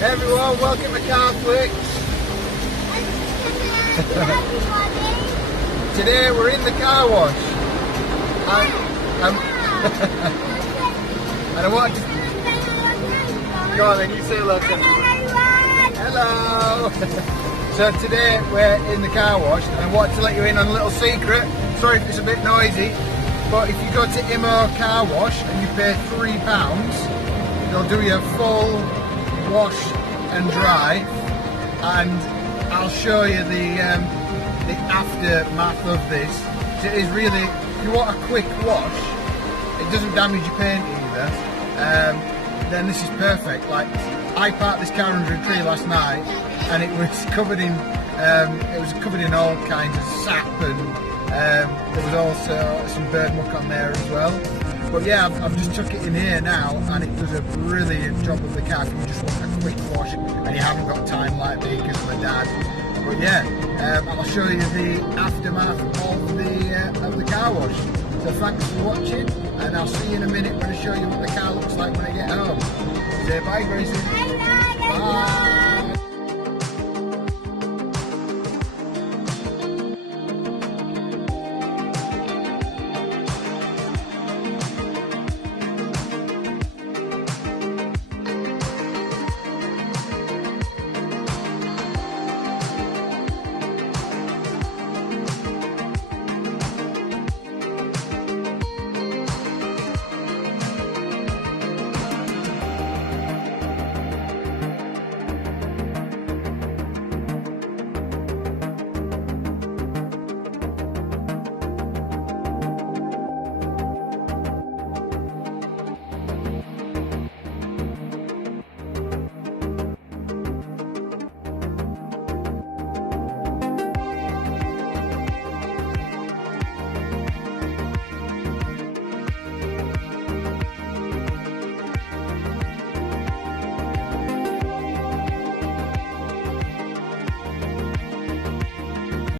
Hey everyone, welcome to CarFlix. Today we're in the car wash. And I want to... Go on then, you say hello. Hello. So today we're in the car wash and I wanted to let you in on a little secret. Sorry if it's a bit noisy, but if you go to IMO Car Wash and you pay £3, they'll do you a full wash and dry, and I'll show you the aftermath of this. So it is really, if you want a quick wash, it doesn't damage your paint either, then this is perfect. Like, I parked this car under a tree last night and it was covered in all kinds of sap, and there was also some bird muck on there as well. But yeah, I've just took it in here now and it does a brilliant job of the car if you just want a quick wash and you haven't got time like me because I'm a dad. But yeah, I'll show you the aftermath of the car wash. So thanks for watching, and I'll see you in a minute when I show you what the car looks like when I get home. Say bye, Gracie. Bye.